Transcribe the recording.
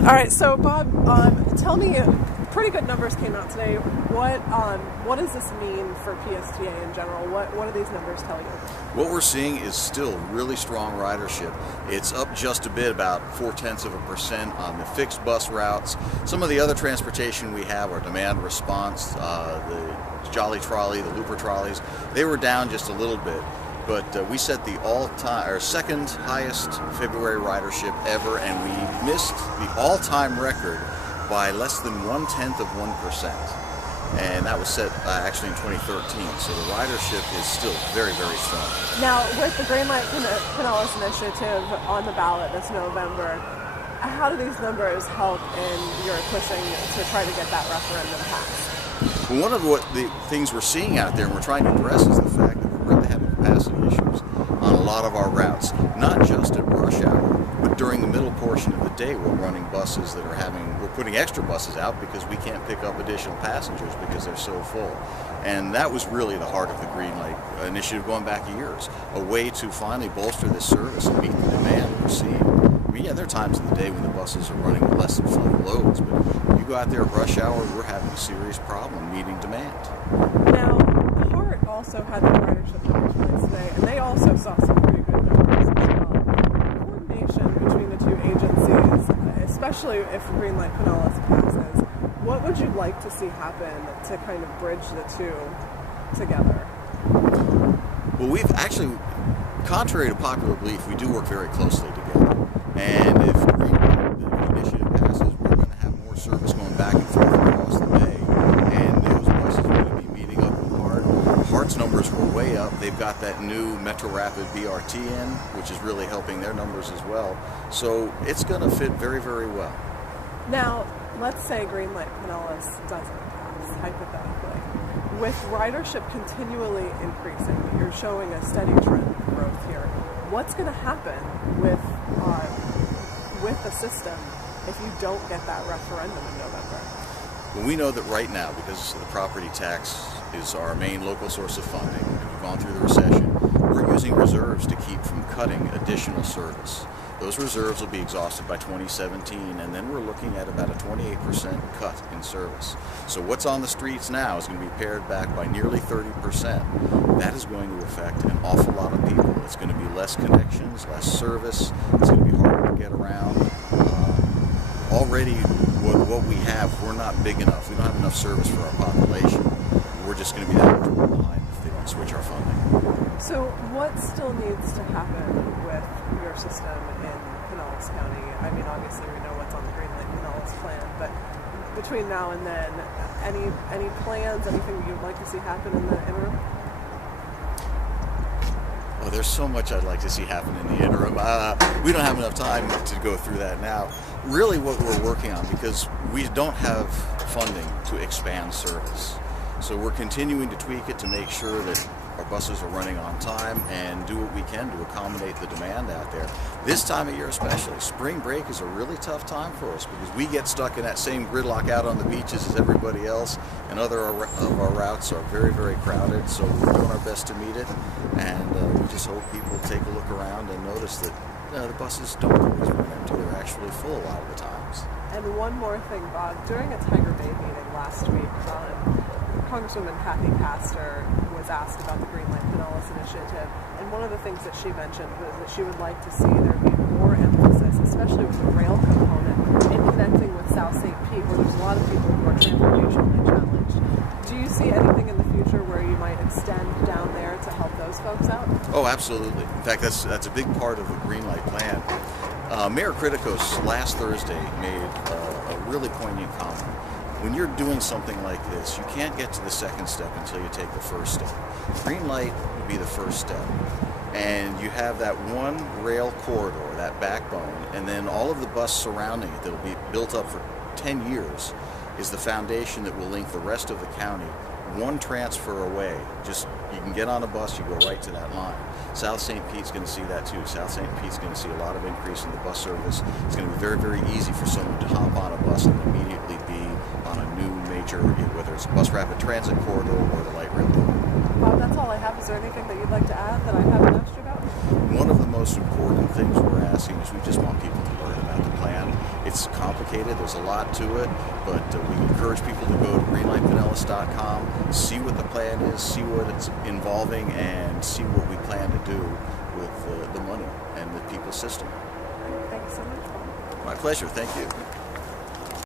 All right, so Bob, tell me, pretty good numbers came out today. What does this mean for PSTA in general? What do these numbers tell you? What we're seeing is still really strong ridership. It's up just a bit, about 0.4% on the fixed bus routes. Some of the other transportation we have, our demand response, the Jolly Trolley, the Looper trolleys, they were down just a little bit. But we set the second highest February ridership ever, and we missed the all-time record by less than 0.1%. And that was set actually in 2013. So the ridership is still very, very strong. Now, with the Green Light Pinellas initiative on the ballot this November, how do these numbers help in your pushing to try to get that referendum passed? Well, one of the things we're seeing out there and we're trying to address is the fact that we're really having capacity issues on a lot of our routes, not just at rush hour, but during the middle portion of the day we're running buses that we're putting extra buses out because we can't pick up additional passengers because they're so full. And that was really the heart of the Green Light initiative going back years, a way to finally bolster this service and meet the demand we're seeing. I mean, yeah, there are times in the day when the buses are running with less than full loads, but if you go out there at rush hour, we're having a serious problem meeting demand. Now, Hart also had the ridership numbers released today, and they also saw some pretty good numbers as well. Coordination between the two agencies, especially if Green Light Pinellas passes, what would you like to see happen to kind of bridge the two together? Well, we've actually, contrary to popular belief, we do work very closely together. And if the initiative passes, we're going to have more service going back and forth across the bay. And those buses are going to be meeting up with Hart. Hart's numbers were way up. They've got that new Metro Rapid BRT in, which is really helping their numbers as well. So it's going to fit very, very well. Now, let's say Green Light Pinellas doesn't pass, hypothetically. With ridership continually increasing, you're showing a steady trend of growth here. What's going to happen with the system if you don't get that referendum in November? Well, we know that right now, because the property tax is our main local source of funding, and we've gone through the recession, we're using reserves to keep from cutting additional service. Those reserves will be exhausted by 2017, and then we're looking at about a 28% cut in service. So what's on the streets now is going to be pared back by nearly 30%. That is going to affect an awful lot of people. It's going to be less connections, less service. It's going to be harder to get around. Already, what we have, we're not big enough. We don't have enough service for our population. We're just going to be that much behind if they don't switch our funding. So what still needs to happen with your system in Pinellas County? I mean, obviously we know what's on the Green Light Pinellas plan, but between now and then, any plans, anything that you'd like to see happen in the interim? Oh, there's so much I'd like to see happen in the interim. We don't have enough time to go through that now. Really what we're working on, because we don't have funding to expand service. So we're continuing to tweak it to make sure that our buses are running on time and do what we can to accommodate the demand out there. This time of year especially, spring break is a really tough time for us because we get stuck in that same gridlock out on the beaches as everybody else, and other of our routes are very, very crowded, so we're doing our best to meet it, and we just hope people take a look around and notice that the buses don't always run empty. They're actually full a lot of the times. And one more thing, Bob. During a Tiger Bay meeting last week, Congresswoman Kathy Castor was asked about the Green Light Pinellas initiative, and one of the things that she mentioned was that she would like to see there be more emphasis, especially with the rail component, in connecting with South St. Pete, where there's a lot of people who are transportationally challenged. Do you see anything in the future where you might extend down there to help those folks out? Oh, absolutely. In fact, that's a big part of the Green Light plan. Mayor Kritikos last Thursday made a really poignant comment. When you're doing something like this, you can't get to the second step until you take the first step. Green Light would be the first step. And you have that one rail corridor, that backbone, and then all of the bus surrounding it that will be built up for 10 years is the foundation that will link the rest of the county one transfer away. Just, you can get on a bus, you go right to that line. South St. Pete's going to see that too. South St. Pete's going to see a lot of increase in the bus service. It's going to be very, very easy for someone to hop on a bus and immediately be on a new major, whether it's a bus rapid transit corridor or the light rail corridor. Bob, that's all I have. Is there anything that you'd like to add that I haven't asked you about? One of the most important things we're asking is we just want people to learn about the plan. It's complicated. There's a lot to it, but we encourage people to go to greenlightpinellas.com, see what the plan is, see what it's involving, and see what we plan to do with the money and the people system. Thanks so much, Bob. My pleasure. Thank you.